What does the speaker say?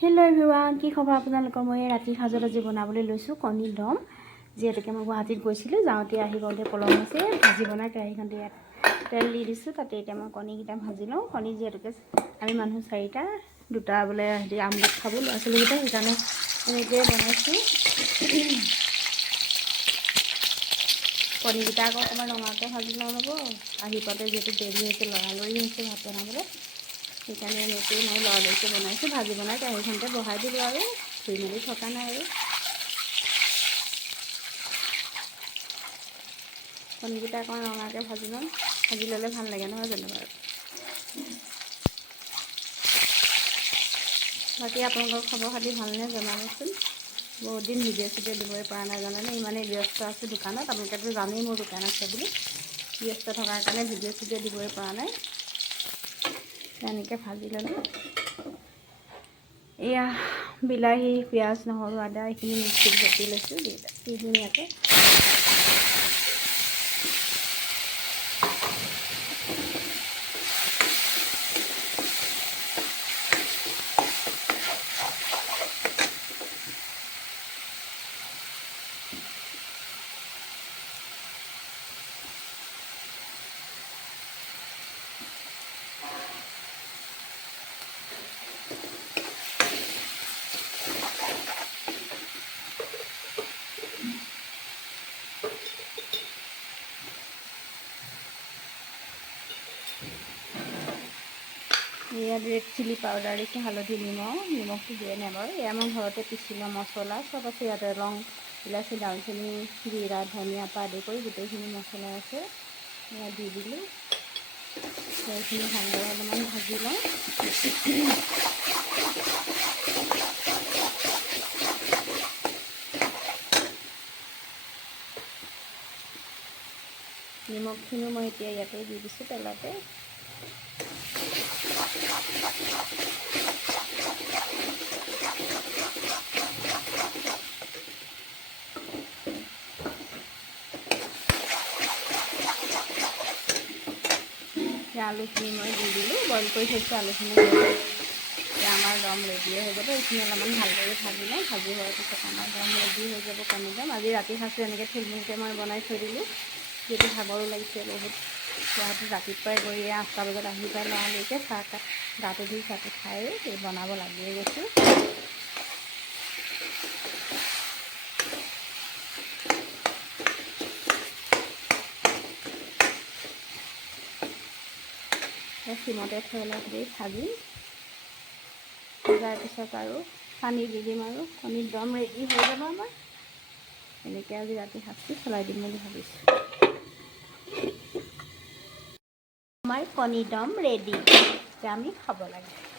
Hello' everyone, কি খবৰ আপোনালোকৰ? মই ৰাতি সাজত আজি বনাবলৈ লৈছোঁ কণী দম। যিহেতুকে মই গুৱাহাটীত গৈছিলোঁ, যাওঁতে আহি গ'লে পলম হৈছে, ভাজি বনাই কেৰাহীখনতে ইয়াত তেল দি দিছোঁ। তাতে এতিয়া মই কণীকেইটা ভাজি লওঁ। কণী যিহেতুকে আমি মানুহ 4টা, 2টা বোলে হেৰি আমলেট খাব ল'ৰা ছোৱালীকেইটা, সেইকাৰণে এনেকৈয়ে বনাইছোঁ। কণীকেইটা আকৌ অকণমান ৰঙাকৈ ভাজি লওঁ ৰ'ব। আহি পাওঁতে যিহেতু দেৰি হৈছে, লৰালৰি হৈছে ভাত বনাবলৈ, সেইকাৰণে এনেকৈ মই লৰালৰিকৈ বনাইছোঁ। ভাজি বনাই কেৰাহীখনতে বহাই দিলোঁ আৰু ধুই মেলি থকা নাই আৰু। কণীকেইটা অকণমান ৰঙাকৈ ভাজি ল'ম। ভাজি ল'লে ভাল লাগে নহয় জানো বাৰু? বাকী আপোনালোকৰ খবৰ খাতি ভালনে জনাবচোন। বহুত দিন ভিডিঅ' চিডিঅ' দিবই পৰা নাই জানেনে, ইমানেই ব্যস্ত আছোঁ দোকানত। আপোনালোকেতো জানেই মোৰ দোকান আছে বুলি। ব্যস্ত থকাৰ কাৰণে ভিডিঅ' চিডিঅ' দিবই পৰা নাই। এনেকৈ ভাজি ল'লোঁ। এয়া বিলাহী, পিঁয়াজ, নহৰু, আদা এইখিনি মিক্সিত বটি লৈছোঁ ধুনীয়াকৈ। ইয়াত ৰেড চিলি পাউডাৰ দিছোঁ, হালধি, নিমখটো দিয়ে নাই বাৰু। এয়া মই ঘৰতে পিচি লোৱা মছলা চব আছে ইয়াতে। লং, ইলাচি, দালচেনি, জিৰা, ধনিয়া পৰা আদি কৰি গোটেইখিনি মছলা আছে। এয়া দি দিলোঁ। সেইখিনি ভালদৰে অলপমান ভাজি লওঁ। নিমখখিনিও মই এতিয়া ইয়াতে দি দিছোঁ তেলতে। আলুখিনি মই দি দিলোঁ, বইল কৰি থৈছোঁ আলুখিনি। এতিয়া আমাৰ দম ৰেডিয়ে হৈ যাব। এইখিনি অলপমান ভালদৰে ভাজি লওঁ। ভাজি হোৱাৰ পিছত আমাৰ দম ৰেডি হৈ যাব কণী দম। আজি ৰাতি সাঁজটো এনেকৈ থুলমূলকৈ মই বনাই থৈ দিলোঁ, যিহেতু ভাগৰো লাগিছে বহুত। গুৱাহাটীত ৰাতিপুৱাই গৈ 8টা বজাত আহি পাই লৰালৰিকৈ চাহকাপ গাটো ধুই চাহটো খাই বনাব লাগিয়ে গৈছোঁ। চিমতে থৈ অলপ দেৰি ভাজিম। ভজাৰ পিছত আৰু পানী দি দিম আৰু কণীৰ দম ৰেডি হৈ যাব আমাৰ। এনেকৈ আজি ৰাতি সাঁজটো চলাই দিম বুলি ভাবিছোঁ। আমাৰ কণী দম ৰেডি, এতিয়া আমি খাব লাগে।